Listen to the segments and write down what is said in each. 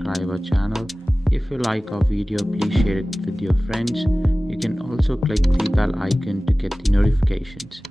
subscribe our channel. If you like our video, please share it with your friends. You can also click the bell icon to get the notifications.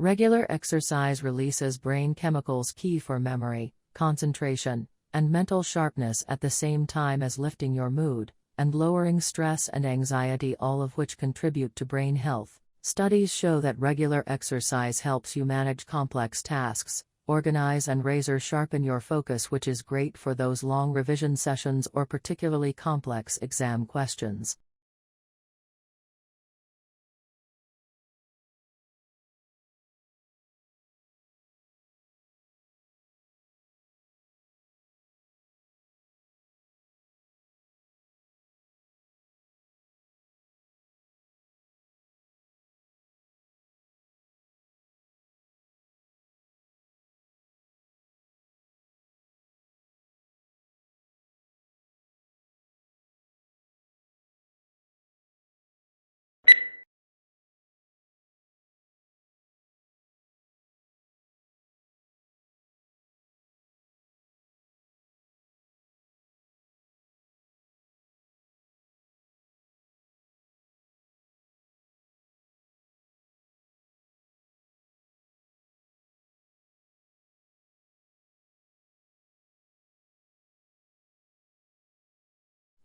Regular exercise releases brain chemicals key for memory, concentration, and mental sharpness at the same time as lifting your mood, and lowering stress and anxiety, all of which contribute to brain health. Studies show that regular exercise helps you manage complex tasks, organize and razor-sharpen your focus, which is great for those long revision sessions or particularly complex exam questions.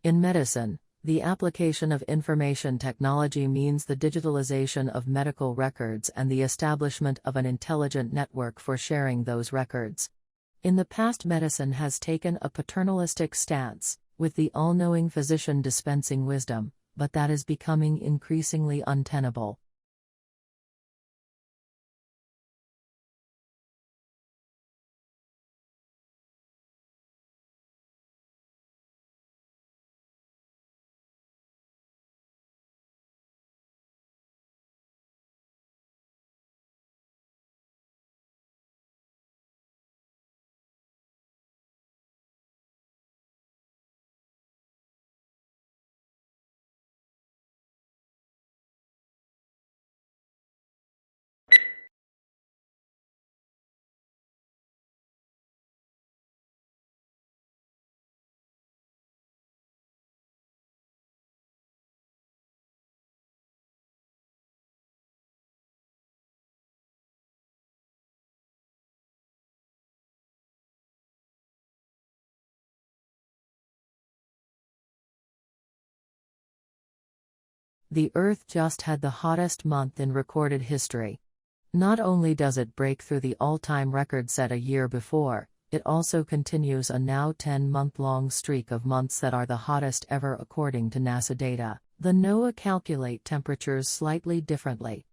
In medicine, the application of information technology means the digitalization of medical records and the establishment of an intelligent network for sharing those records. In the past, medicine has taken a paternalistic stance, with the all-knowing physician dispensing wisdom, but that is becoming increasingly untenable. The Earth just had the hottest month in recorded history. Not only does it break through the all-time record set a year before, it also continues a now 10-month-long streak of months that are the hottest ever according to NASA data. The NOAA calculate temperatures slightly differently.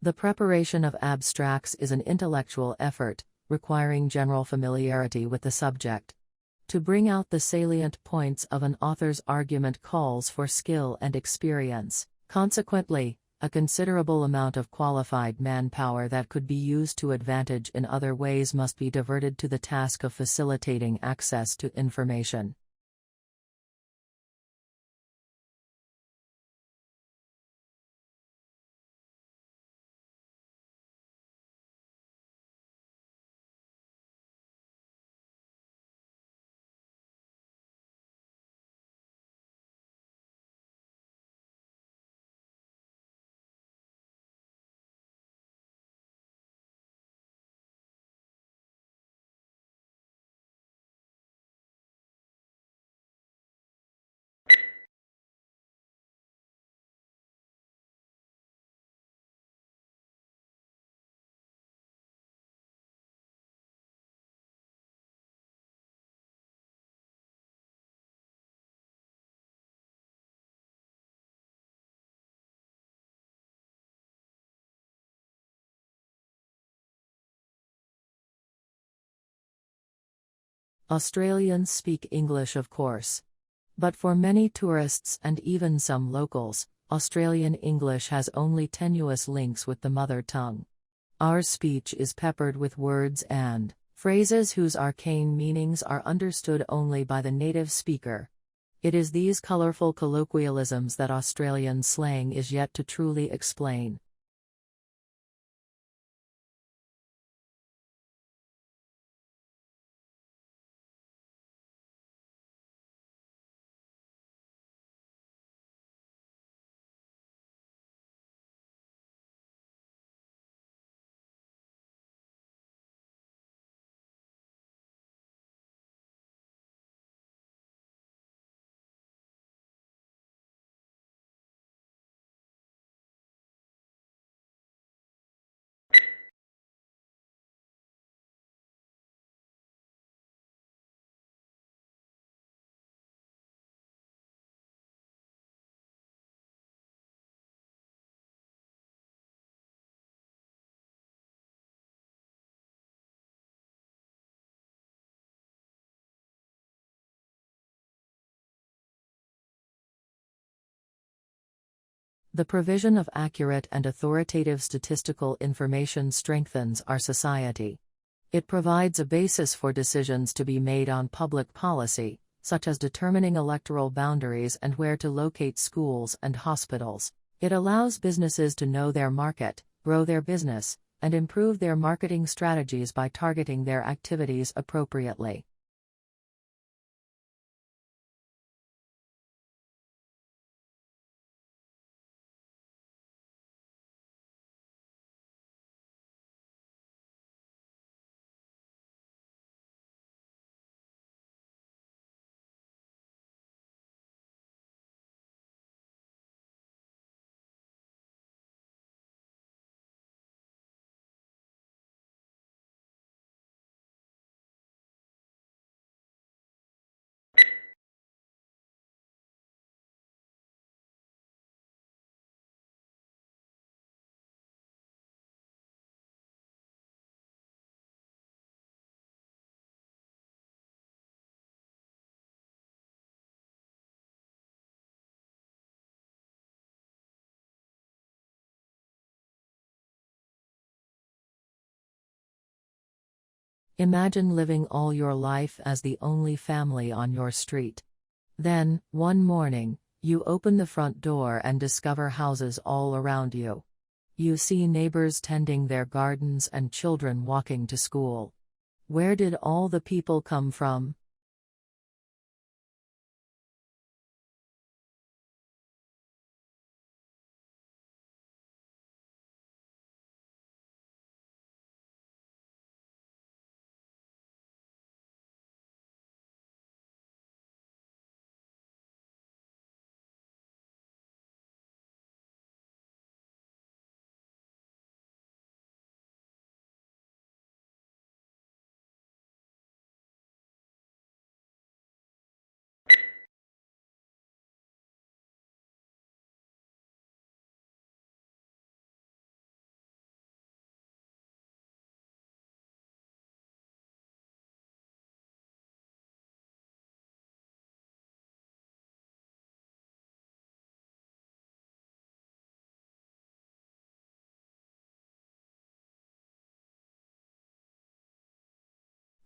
The preparation of abstracts is an intellectual effort, requiring general familiarity with the subject. To bring out the salient points of an author's argument calls for skill and experience. Consequently, a considerable amount of qualified manpower that could be used to advantage in other ways must be diverted to the task of facilitating access to information. Australians speak English, of course. But for many tourists and even some locals, Australian English has only tenuous links with the mother tongue. Our speech is peppered with words and phrases whose arcane meanings are understood only by the native speaker. It is these colorful colloquialisms that Australian slang is yet to truly explain. The provision of accurate and authoritative statistical information strengthens our society. It provides a basis for decisions to be made on public policy, such as determining electoral boundaries and where to locate schools and hospitals. It allows businesses to know their market, grow their business, and improve their marketing strategies by targeting their activities appropriately. Imagine living all your life as the only family on your street. Then, one morning, you open the front door and discover houses all around you. You see neighbors tending their gardens and children walking to school. Where did all the people come from?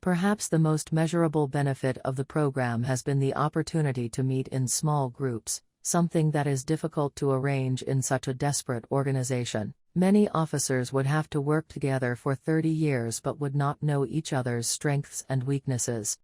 Perhaps the most measurable benefit of the program has been the opportunity to meet in small groups, something that is difficult to arrange in such a desperate organization. Many officers would have to work together for 30 years but would not know each other's strengths and weaknesses.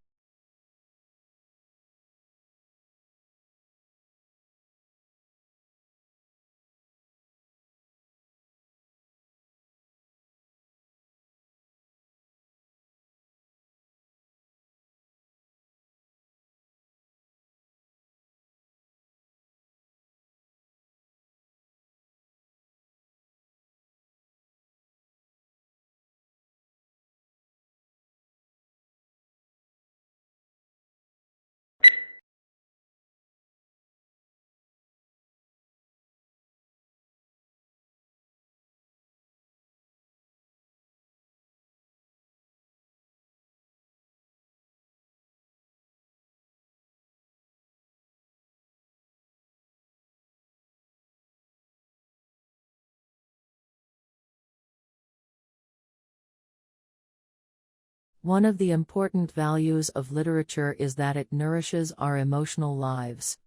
One of the important values of literature is that it nourishes our emotional lives.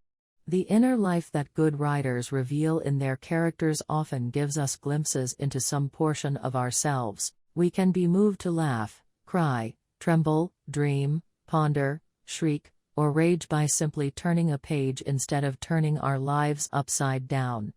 The inner life that good writers reveal in their characters often gives us glimpses into some portion of ourselves. We can be moved to laugh, cry, tremble, dream, ponder, shriek, or rage by simply turning a page instead of turning our lives upside down.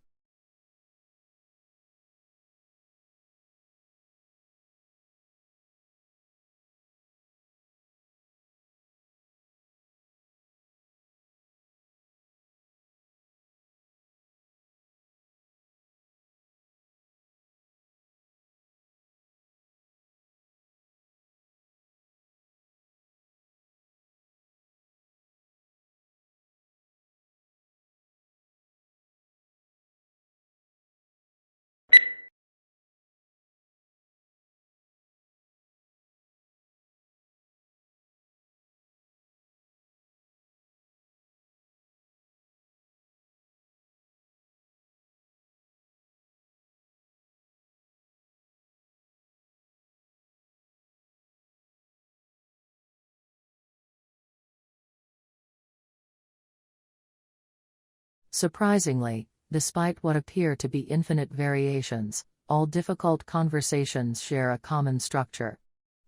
Surprisingly, despite what appear to be infinite variations, all difficult conversations share a common structure.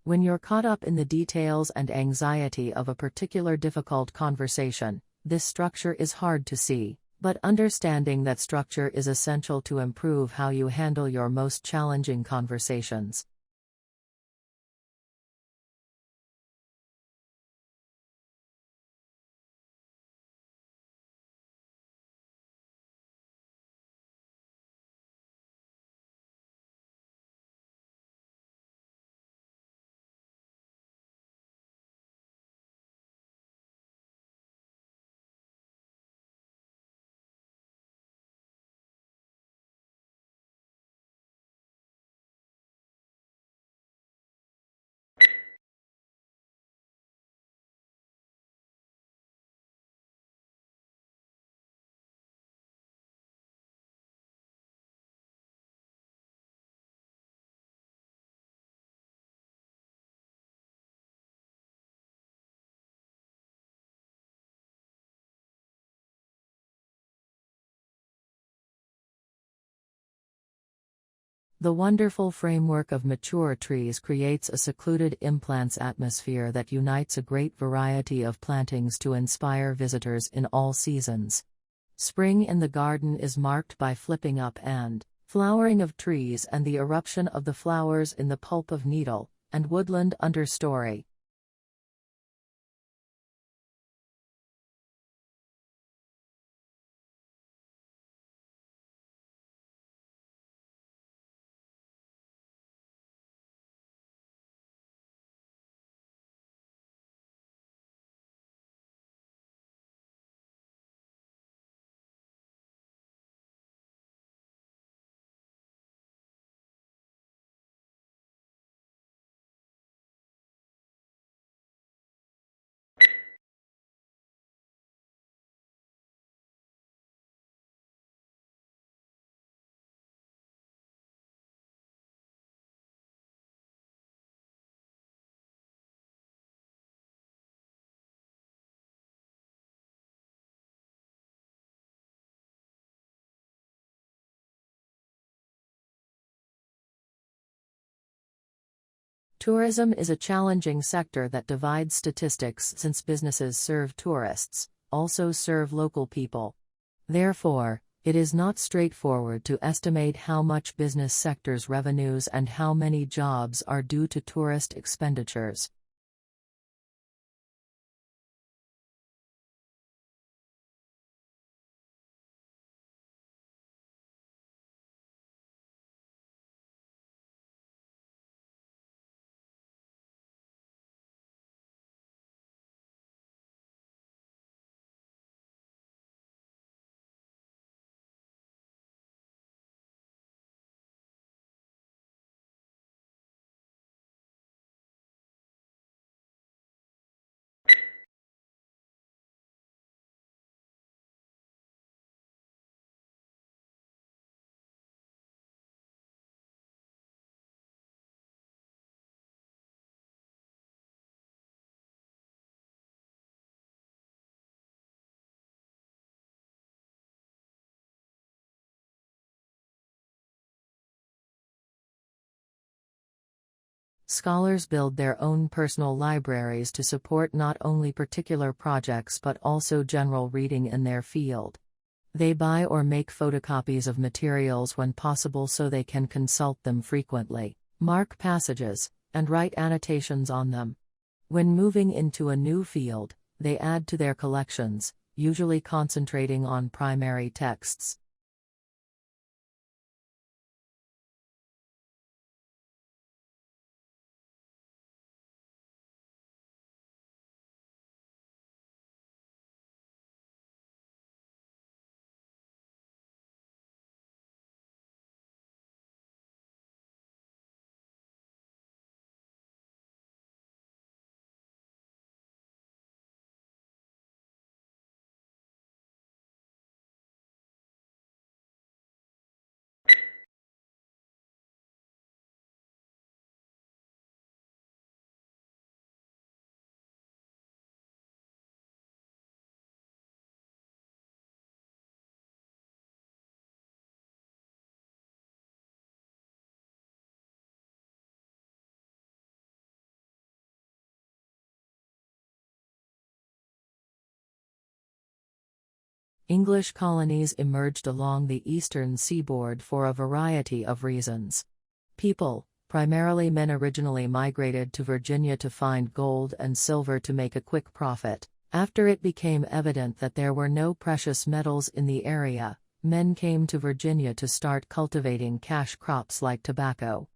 When you're caught up in the details and anxiety of a particular difficult conversation, this structure is hard to see, but understanding that structure is essential to improve how you handle your most challenging conversations. The wonderful framework of mature trees creates a secluded implants atmosphere that unites a great variety of plantings to inspire visitors in all seasons. Spring in the garden is marked by flipping up and flowering of trees and the eruption of the flowers in the pulp of needle and woodland understory. Tourism is a challenging sector that divides statistics since businesses serve tourists, also serve local people. Therefore, it is not straightforward to estimate how much business sector's revenues and how many jobs are due to tourist expenditures. Scholars build their own personal libraries to support not only particular projects but also general reading in their field. They buy or make photocopies of materials when possible so they can consult them frequently, mark passages, and write annotations on them. When moving into a new field, they add to their collections, usually concentrating on primary texts. English colonies emerged along the eastern seaboard for a variety of reasons. People, primarily men, originally migrated to Virginia to find gold and silver to make a quick profit. After it became evident that there were no precious metals in the area, men came to Virginia to start cultivating cash crops like tobacco.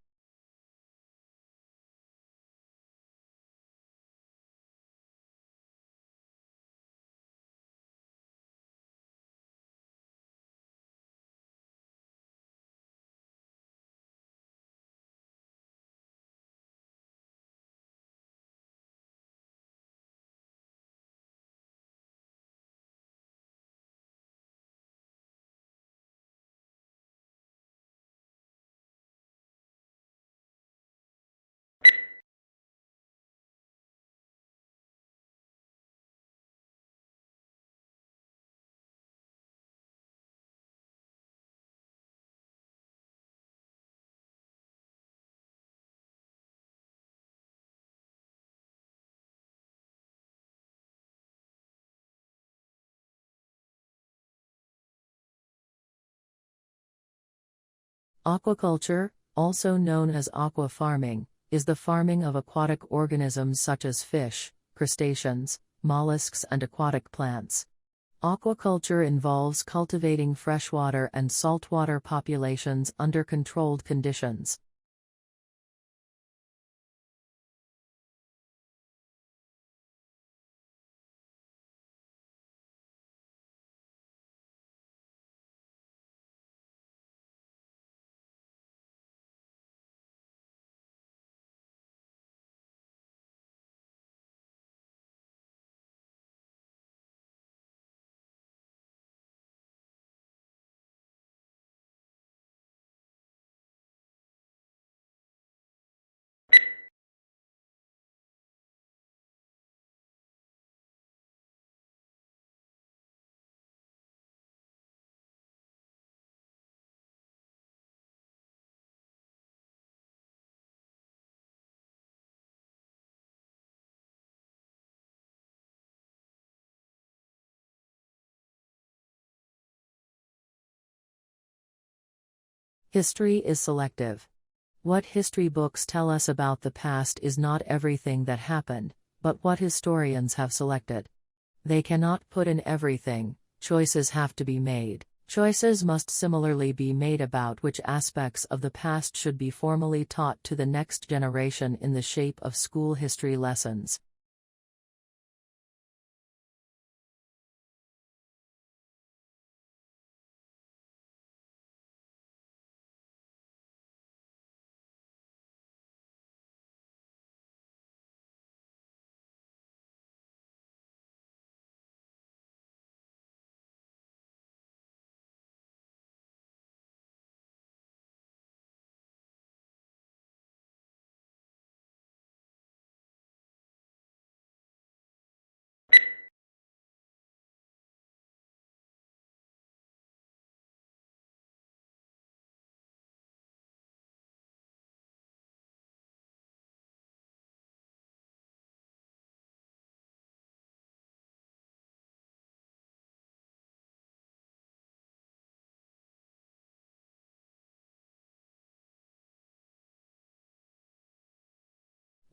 Aquaculture, also known as aqua farming, is the farming of aquatic organisms such as fish, crustaceans, mollusks, and aquatic plants. Aquaculture involves cultivating freshwater and saltwater populations under controlled conditions. History is selective. What history books tell us about the past is not everything that happened, but what historians have selected. They cannot put in everything, choices have to be made. Choices must similarly be made about which aspects of the past should be formally taught to the next generation in the shape of school history lessons.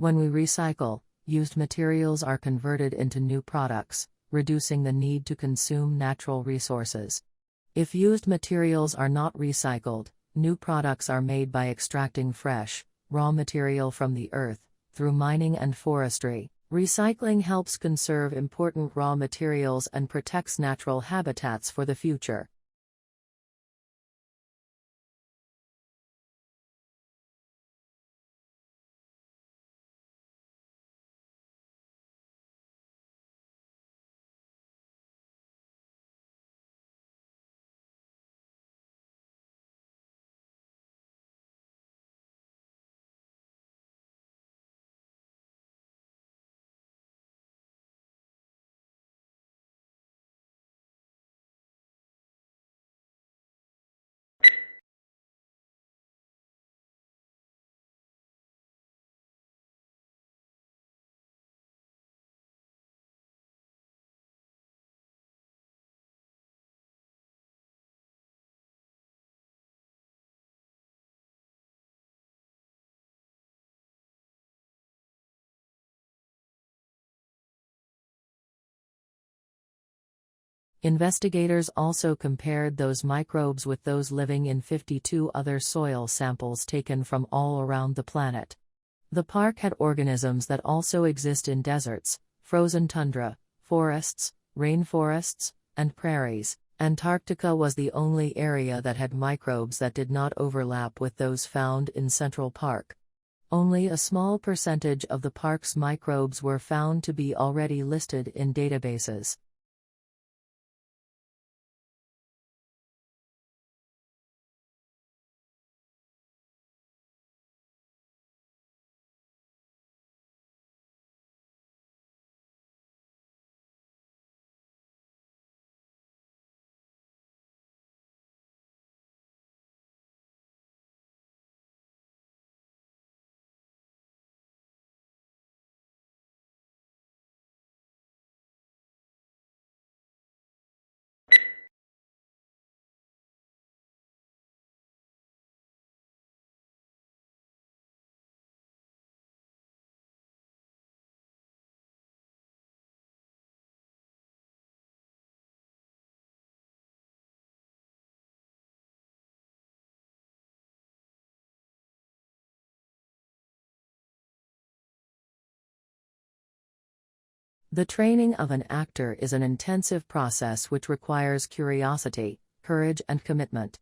When we recycle, used materials are converted into new products, reducing the need to consume natural resources. If used materials are not recycled, new products are made by extracting fresh, raw material from the earth, through mining and forestry. Recycling helps conserve important raw materials and protects natural habitats for the future. Investigators also compared those microbes with those living in 52 other soil samples taken from all around the planet. The park had organisms that also exist in deserts, frozen tundra, forests, rainforests, and prairies. Antarctica was the only area that had microbes that did not overlap with those found in Central Park. Only a small percentage of the park's microbes were found to be already listed in databases. The training of an actor is an intensive process which requires curiosity, courage, and commitment.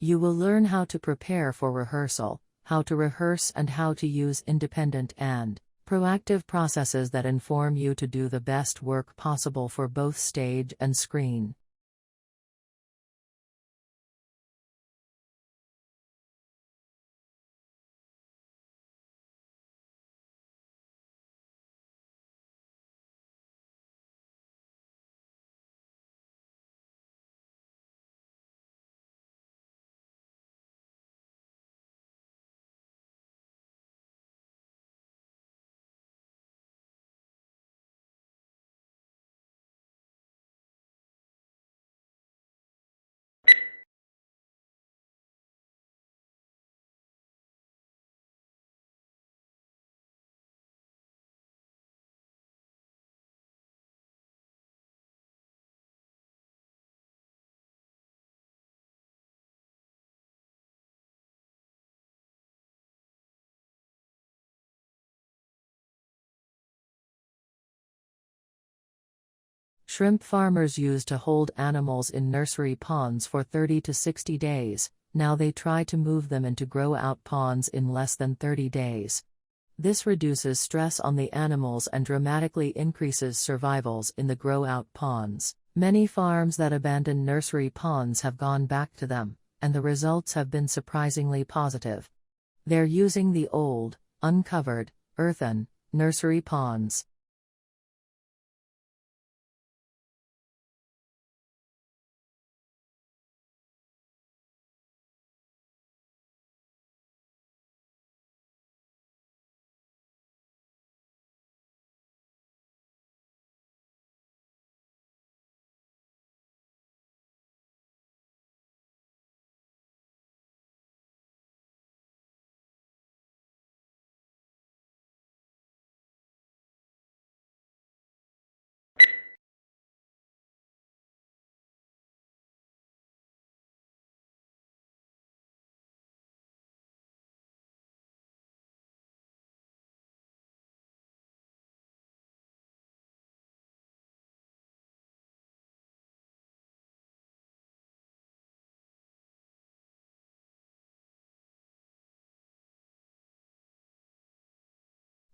You will learn how to prepare for rehearsal, how to rehearse, and how to use independent and proactive processes that inform you to do the best work possible for both stage and screen. Shrimp farmers used to hold animals in nursery ponds for 30 to 60 days, now they try to move them into grow-out ponds in less than 30 days. This reduces stress on the animals and dramatically increases survivals in the grow-out ponds. Many farms that abandon nursery ponds have gone back to them, and the results have been surprisingly positive. They're using the old, uncovered, earthen, nursery ponds.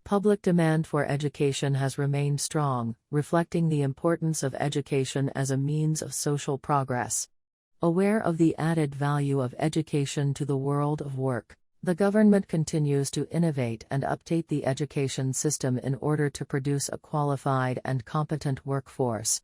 Public demand for education has remained strong, reflecting the importance of education as a means of social progress. Aware of the added value of education to the world of work, the government continues to innovate and update the education system in order to produce a qualified and competent workforce.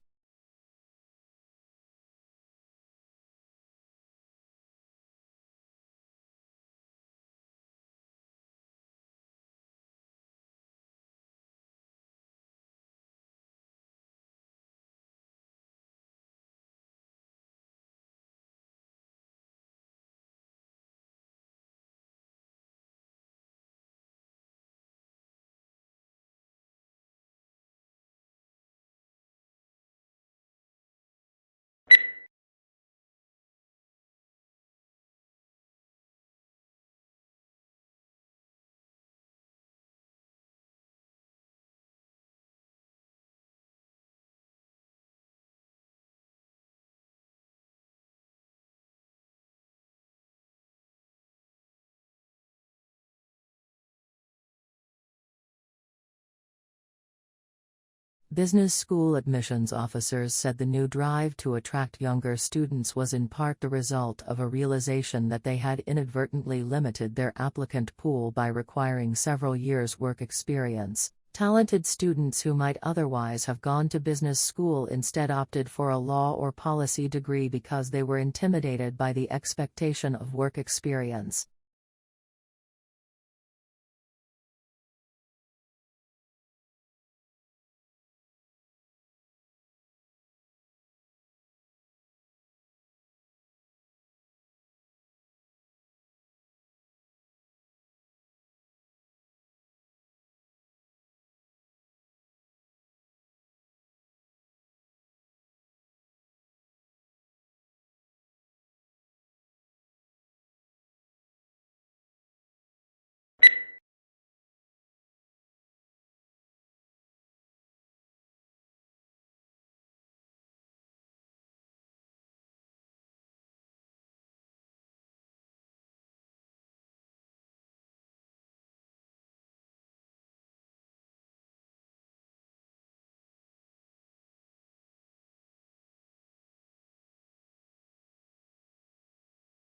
Business school admissions officers said the new drive to attract younger students was in part the result of a realization that they had inadvertently limited their applicant pool by requiring several years' work experience. Talented students who might otherwise have gone to business school instead opted for a law or policy degree because they were intimidated by the expectation of work experience.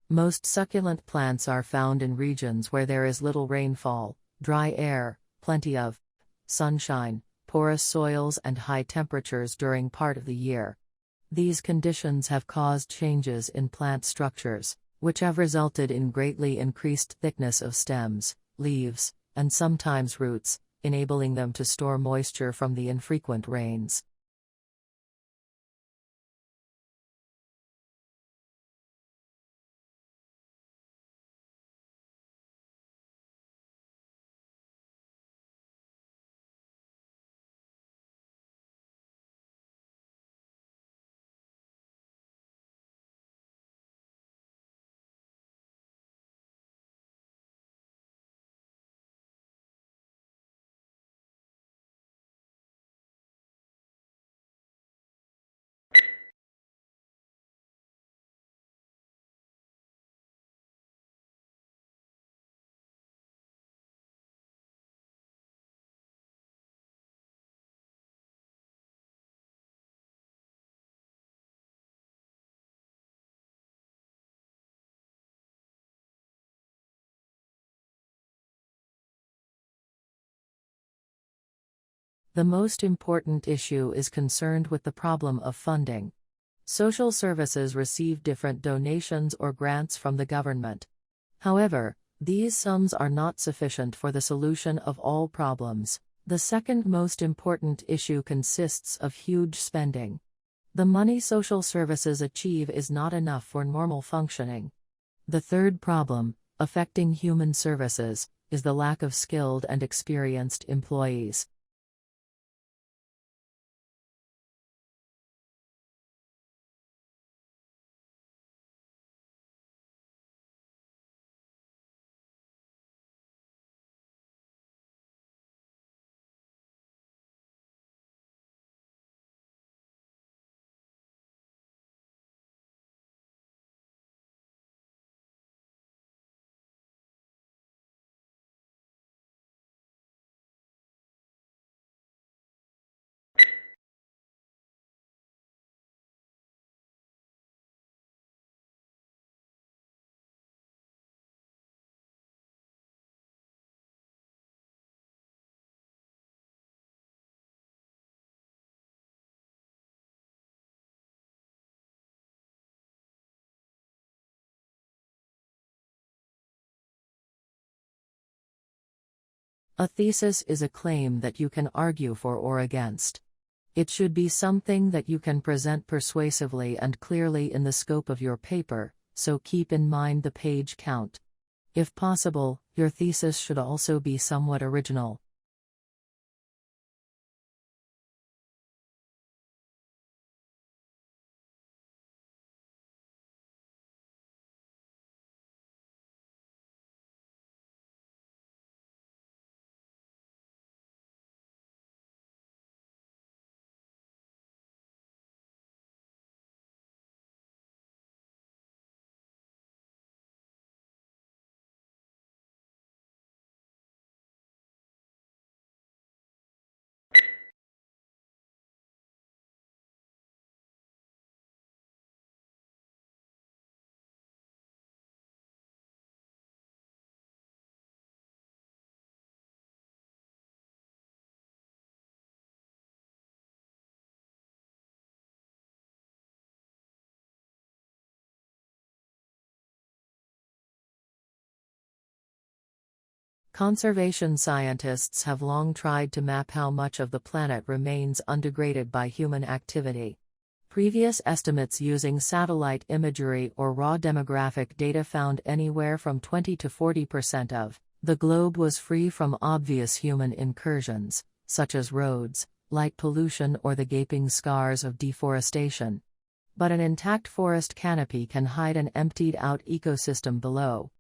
Most succulent plants are found in regions where there is little rainfall, dry air, plenty of sunshine, porous soils and high temperatures during part of the year. These conditions have caused changes in plant structures, which have resulted in greatly increased thickness of stems, leaves, and sometimes roots, enabling them to store moisture from the infrequent rains. The most important issue is concerned with the problem of funding. Social services receive different donations or grants from the government. However, these sums are not sufficient for the solution of all problems. The second most important issue consists of huge spending. The money social services achieve is not enough for normal functioning. The third problem, affecting human services, is the lack of skilled and experienced employees. A thesis is a claim that you can argue for or against. It should be something that you can present persuasively and clearly in the scope of your paper, so keep in mind the page count. If possible, your thesis should also be somewhat original. Conservation scientists have long tried to map how much of the planet remains undegraded by human activity. Previous estimates using satellite imagery or raw demographic data found anywhere from 20 to 40% of the globe was free from obvious human incursions, such as roads, light pollution, or the gaping scars of deforestation. But an intact forest canopy can hide an emptied-out ecosystem below.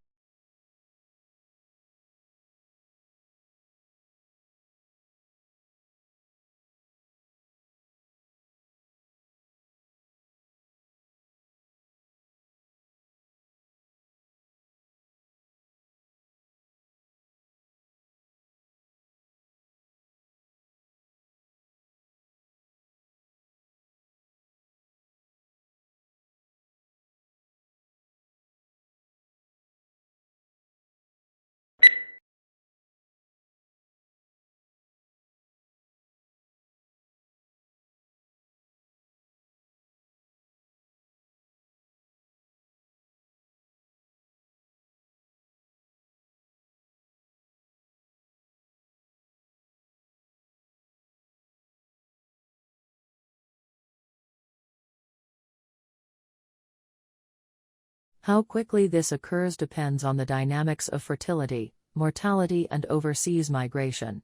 How quickly this occurs depends on the dynamics of fertility, mortality, and overseas migration.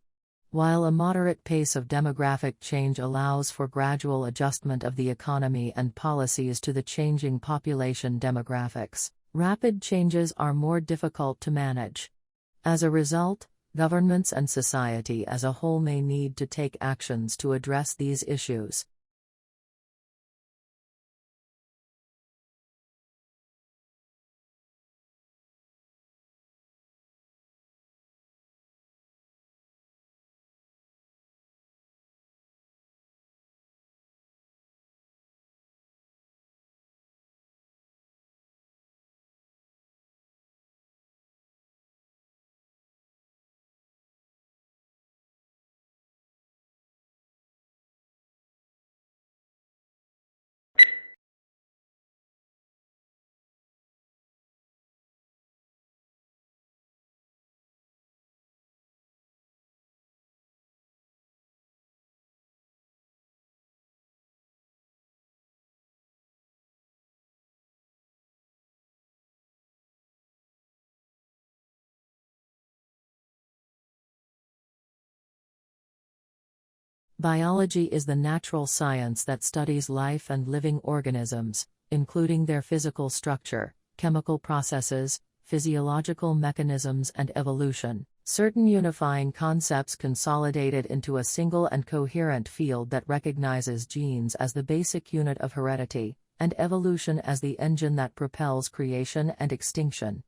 While a moderate pace of demographic change allows for gradual adjustment of the economy and policies to the changing population demographics, rapid changes are more difficult to manage. As a result, governments and society as a whole may need to take actions to address these issues. Biology is the natural science that studies life and living organisms, including their physical structure, chemical processes, physiological mechanisms, and evolution. Certain unifying concepts consolidated into a single and coherent field that recognizes genes as the basic unit of heredity, and evolution as the engine that propels creation and extinction.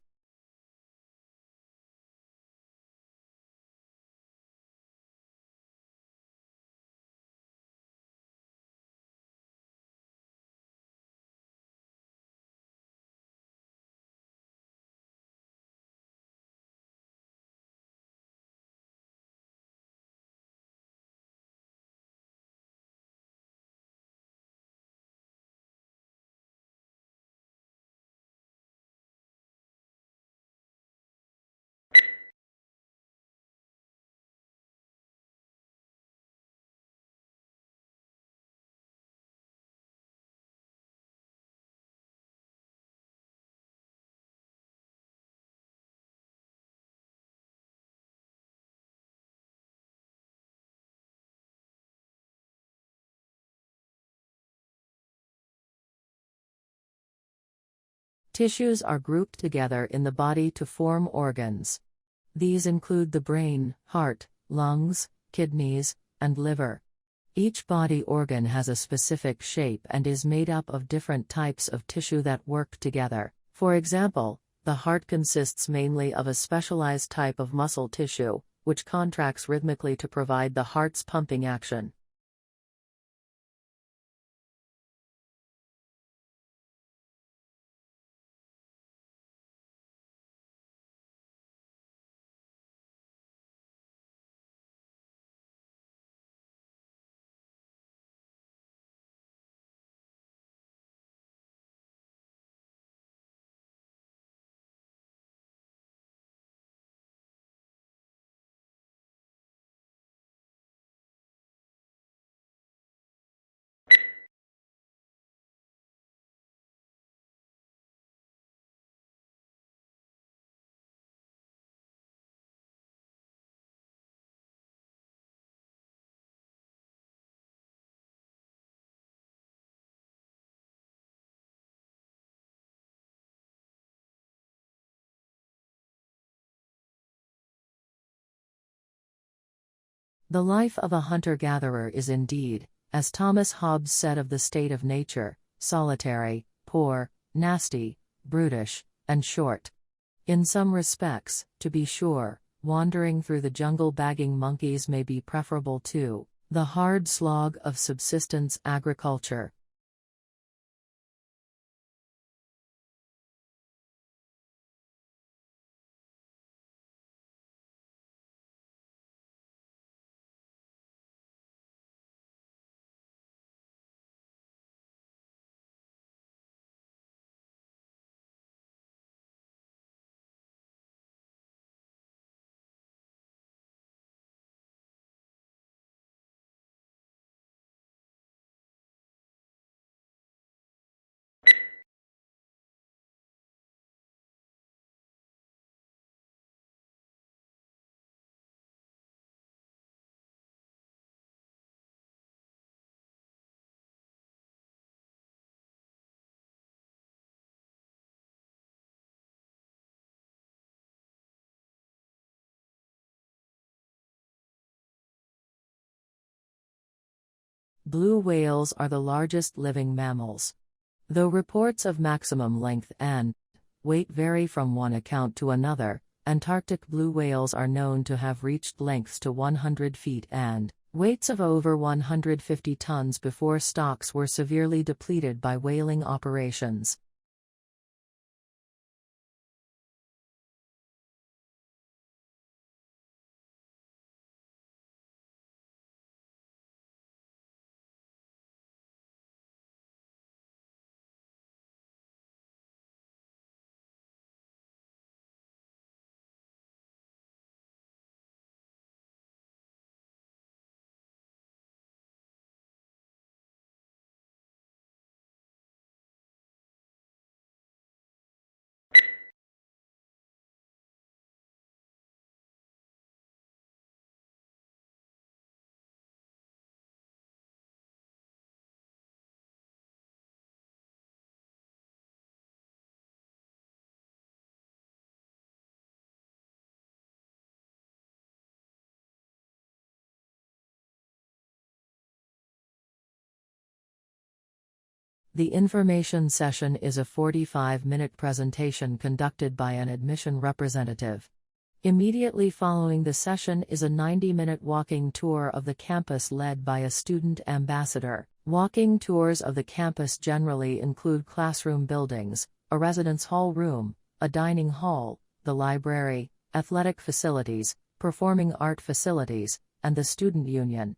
Tissues are grouped together in the body to form organs. These include the brain, heart, lungs, kidneys, and liver. Each body organ has a specific shape and is made up of different types of tissue that work together. For example, the heart consists mainly of a specialized type of muscle tissue, which contracts rhythmically to provide the heart's pumping action. The life of a hunter-gatherer is indeed, as Thomas Hobbes said of the state of nature, solitary, poor, nasty, brutish, and short. In some respects, to be sure, wandering through the jungle bagging monkeys may be preferable to the hard slog of subsistence agriculture. Blue whales are the largest living mammals. Though reports of maximum length and weight vary from one account to another, Antarctic blue whales are known to have reached lengths to 100 feet and weights of over 150 tons before stocks were severely depleted by whaling operations. The information session is a 45-minute presentation conducted by an admission representative. Immediately following the session is a 90-minute walking tour of the campus led by a student ambassador. Walking tours of the campus generally include classroom buildings, a residence hall room, a dining hall, the library, athletic facilities, performing art facilities, and the student union.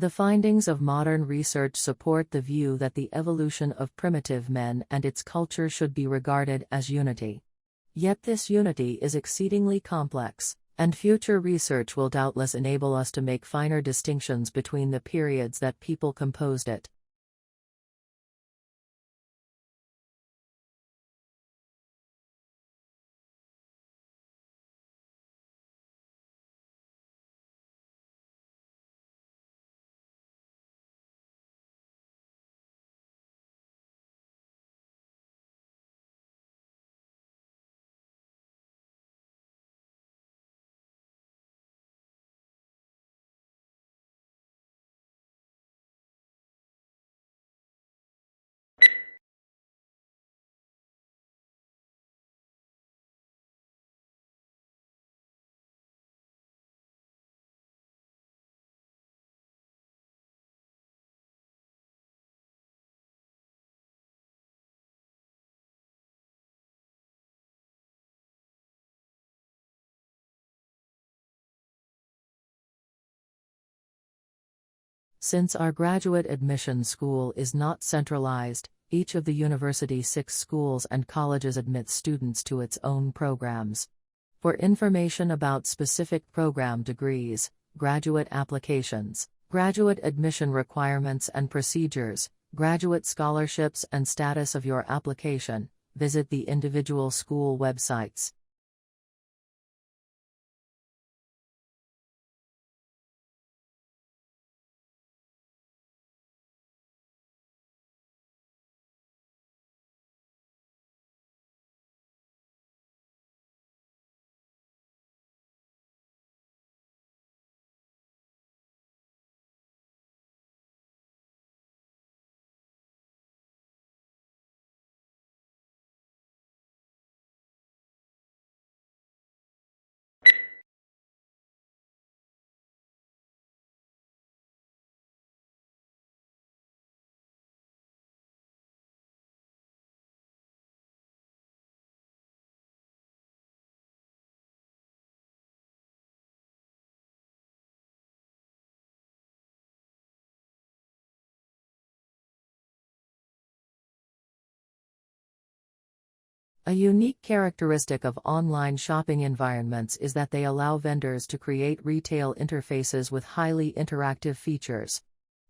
The findings of modern research support the view that the evolution of primitive men and its culture should be regarded as unity. Yet this unity is exceedingly complex, and future research will doubtless enable us to make finer distinctions between the periods that people composed it. Since our graduate admission school is not centralized, each of the university's 6 schools and colleges admits students to its own programs. For information about specific program degrees, graduate applications, graduate admission requirements and procedures, graduate scholarships and status of your application, visit the individual school websites. A unique characteristic of online shopping environments is that they allow vendors to create retail interfaces with highly interactive features.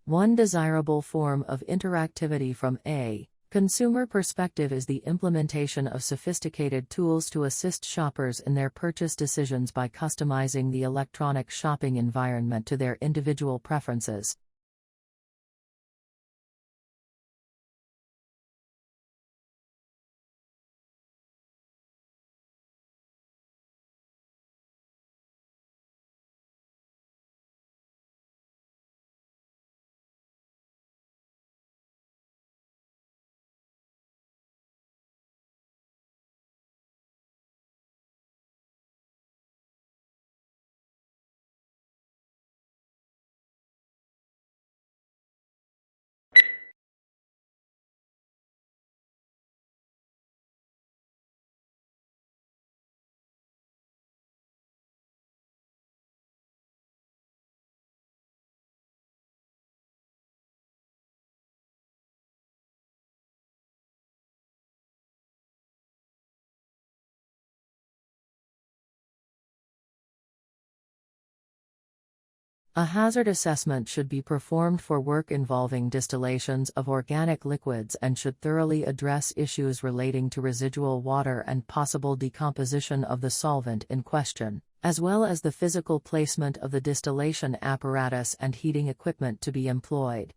One desirable form of interactivity from a consumer perspective is the implementation of sophisticated tools to assist shoppers in their purchase decisions by customizing the electronic shopping environment to their individual preferences. A hazard assessment should be performed for work involving distillations of organic liquids and should thoroughly address issues relating to residual water and possible decomposition of the solvent in question, as well as the physical placement of the distillation apparatus and heating equipment to be employed.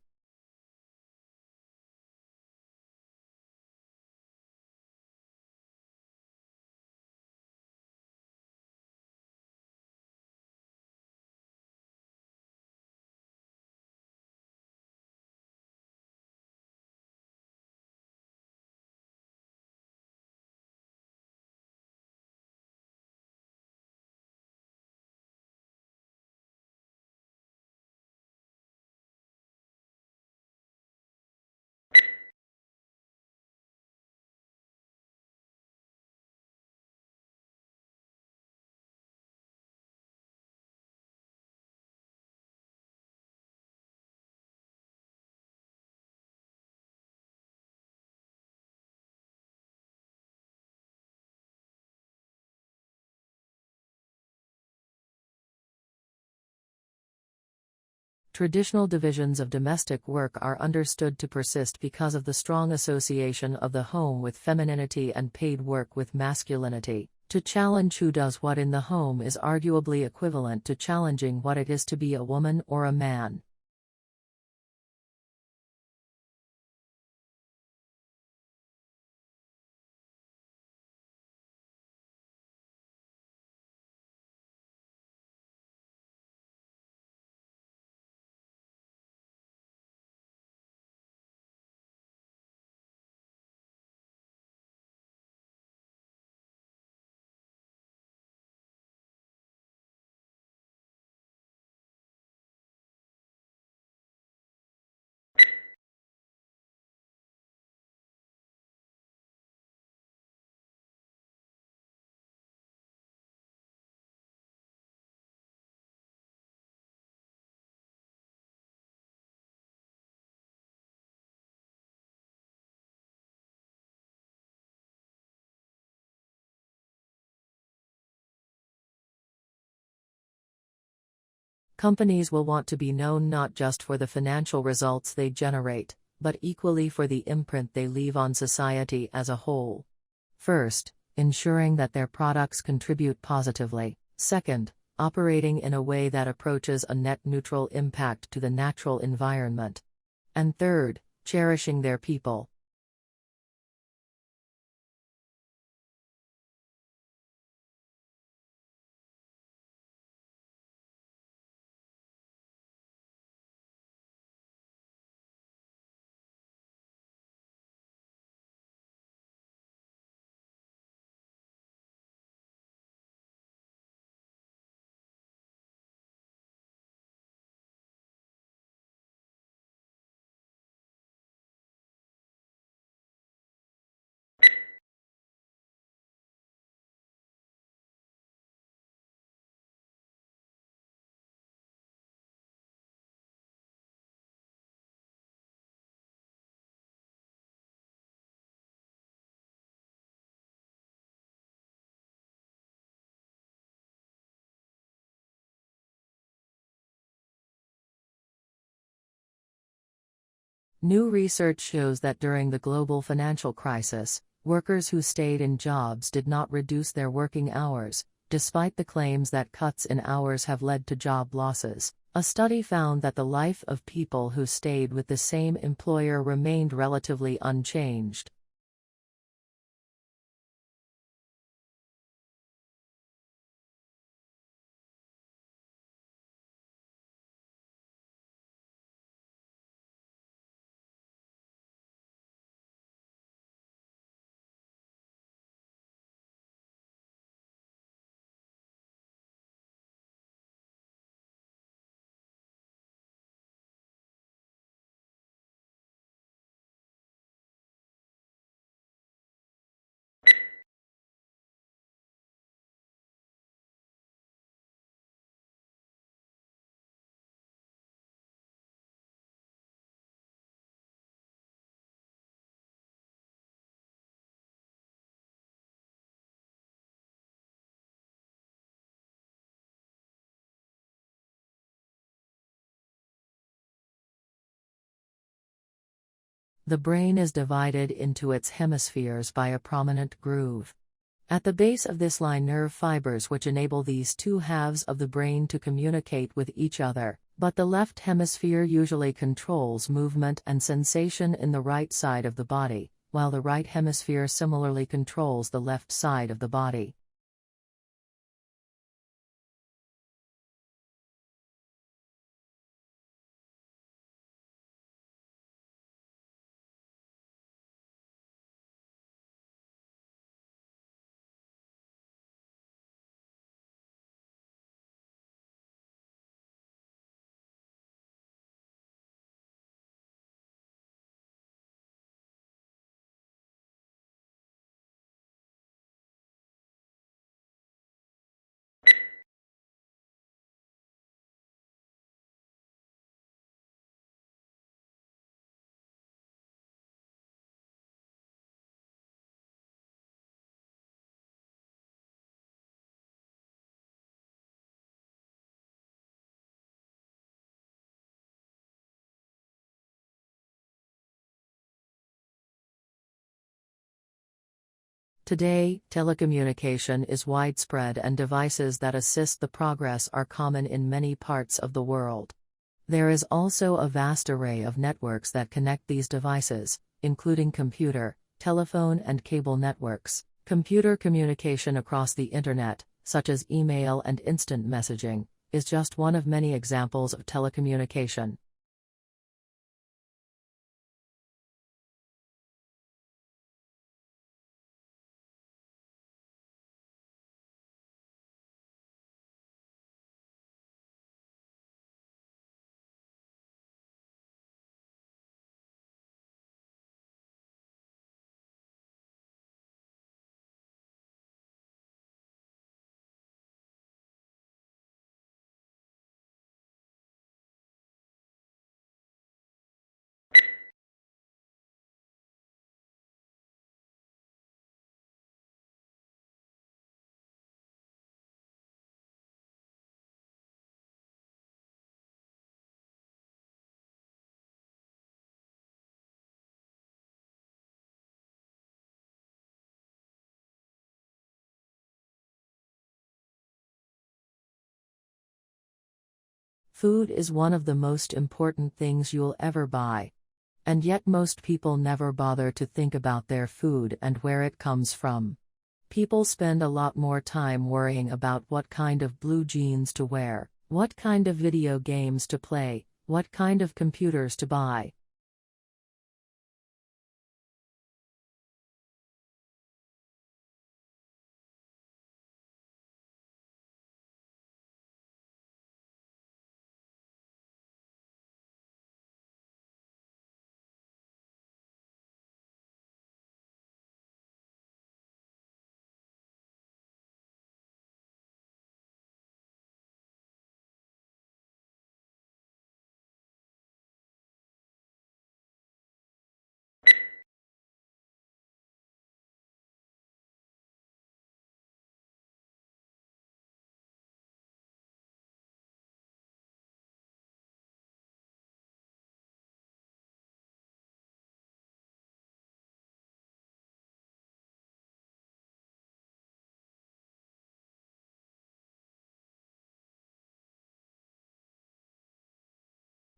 Traditional divisions of domestic work are understood to persist because of the strong association of the home with femininity and paid work with masculinity. To challenge who does what in the home is arguably equivalent to challenging what it is to be a woman or a man. Companies will want to be known not just for the financial results they generate, but equally for the imprint they leave on society as a whole. First, ensuring that their products contribute positively. Second, operating in a way that approaches a net neutral impact to the natural environment. And third, cherishing their people. New research shows that during the global financial crisis, workers who stayed in jobs did not reduce their working hours, despite the claims that cuts in hours have led to job losses. A study found that the life of people who stayed with the same employer remained relatively unchanged. The brain is divided into its hemispheres by a prominent groove. At the base of this lie nerve fibers which enable these two halves of the brain to communicate with each other, but the left hemisphere usually controls movement and sensation in the right side of the body, while the right hemisphere similarly controls the left side of the body. Today, telecommunication is widespread and devices that assist the progress are common in many parts of the world. There is also a vast array of networks that connect these devices, including computer, telephone and cable networks. Computer communication across the Internet, such as email and instant messaging, is just one of many examples of telecommunication. Food is one of the most important things you'll ever buy. And yet most people never bother to think about their food and where it comes from. People spend a lot more time worrying about what kind of blue jeans to wear, what kind of video games to play, what kind of computers to buy.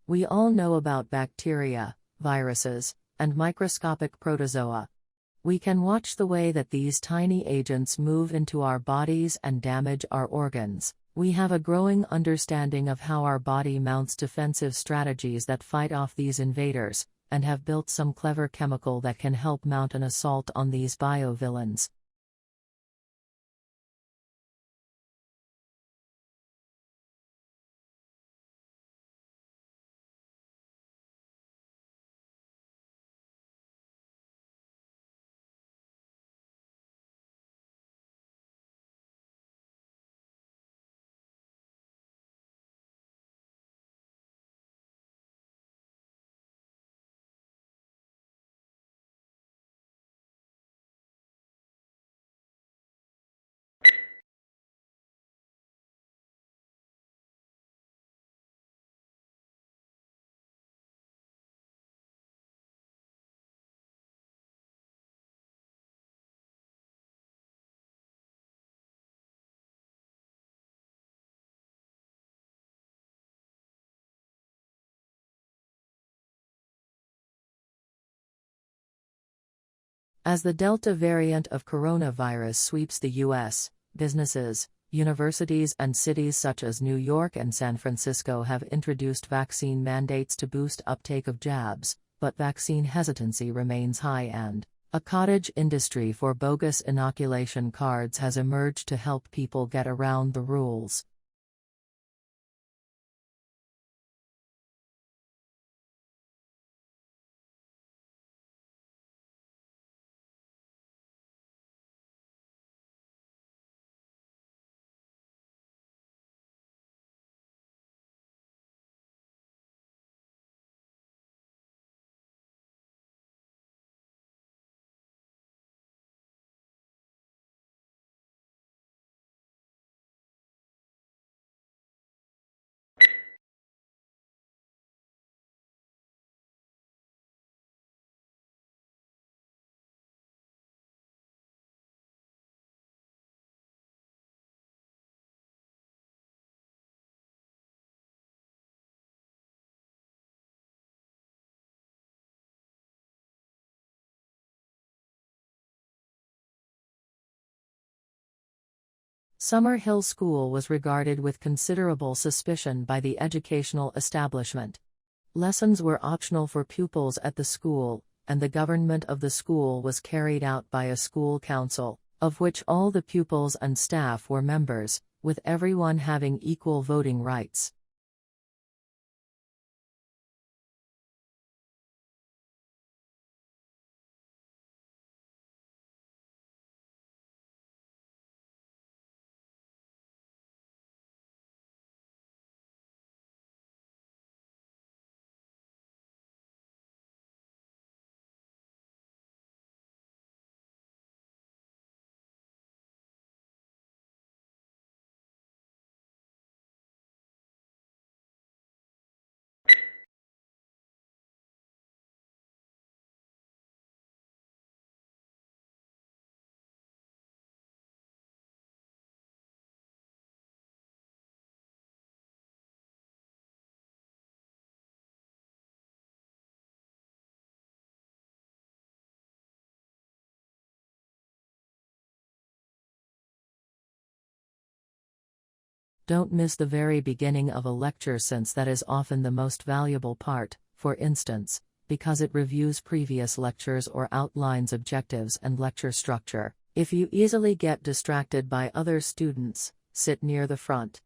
We all know about bacteria, viruses, and microscopic protozoa. We can watch the way that these tiny agents move into our bodies and damage our organs. We have a growing understanding of how our body mounts defensive strategies that fight off these invaders, and have built some clever chemical that can help mount an assault on these biovillains. As the Delta variant of coronavirus sweeps the U.S., businesses, universities and cities such as New York and San Francisco have introduced vaccine mandates to boost uptake of jabs, but vaccine hesitancy remains high and a cottage industry for bogus inoculation cards has emerged to help people get around the rules. Summer Hill School was regarded with considerable suspicion by the educational establishment. Lessons were optional for pupils at the school, and the government of the school was carried out by a school council, of which all the pupils and staff were members, with everyone having equal voting rights. Don't miss the very beginning of a lecture, since that is often the most valuable part, for instance, because it reviews previous lectures or outlines objectives and lecture structure. If you easily get distracted by other students, sit near the front.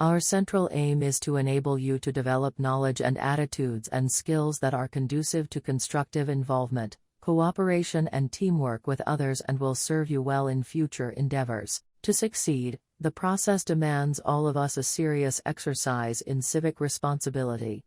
Our central aim is to enable you to develop knowledge and attitudes and skills that are conducive to constructive involvement, cooperation and teamwork with others, and will serve you well in future endeavors. To succeed, the process demands all of us a serious exercise in civic responsibility.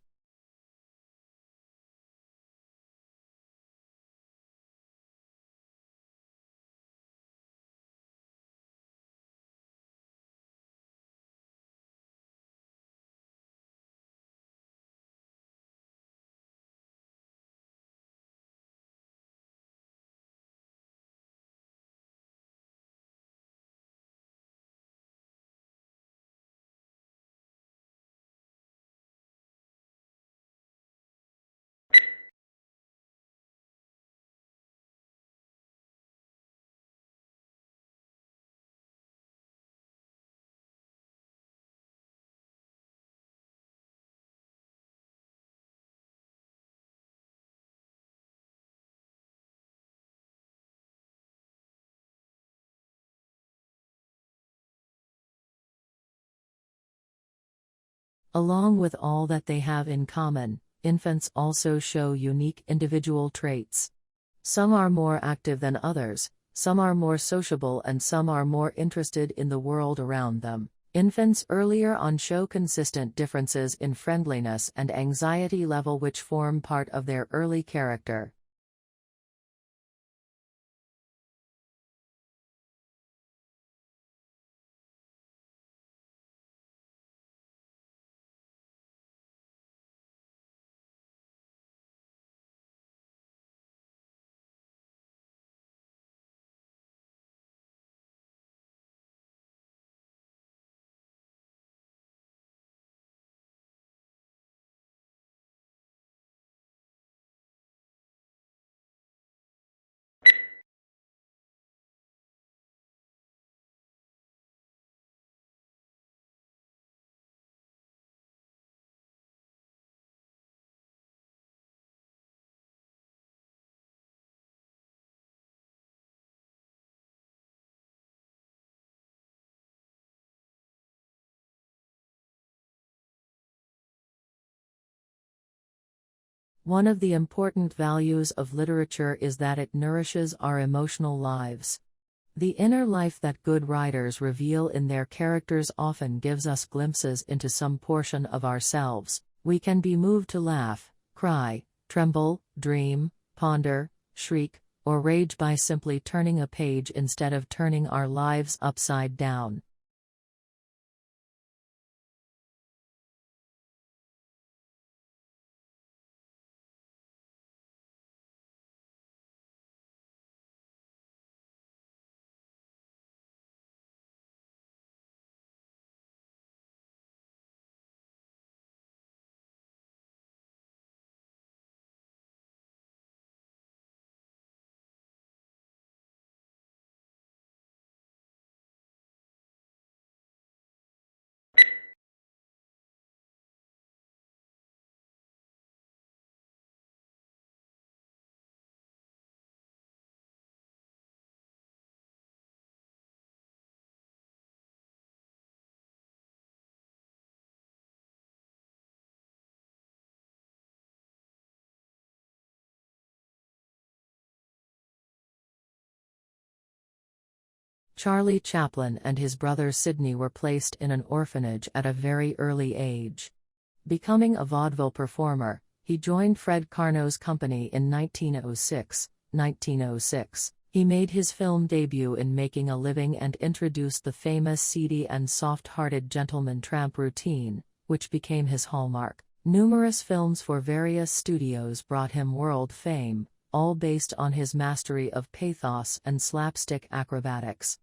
Along with all that they have in common, infants also show unique individual traits. Some are more active than others, some are more sociable, and some are more interested in the world around them. Infants earlier on show consistent differences in friendliness and anxiety level which form part of their early character. One of the important values of literature is that it nourishes our emotional lives. The inner life that good writers reveal in their characters often gives us glimpses into some portion of ourselves. We can be moved to laugh, cry, tremble, dream, ponder, shriek, or rage by simply turning a page instead of turning our lives upside down. Charlie Chaplin and his brother Sidney were placed in an orphanage at a very early age. Becoming a vaudeville performer, he joined Fred Karno's company in 1906. He made his film debut in Making a Living and introduced the famous seedy and soft-hearted gentleman tramp routine, which became his hallmark. Numerous films for various studios brought him world fame, all based on his mastery of pathos and slapstick acrobatics.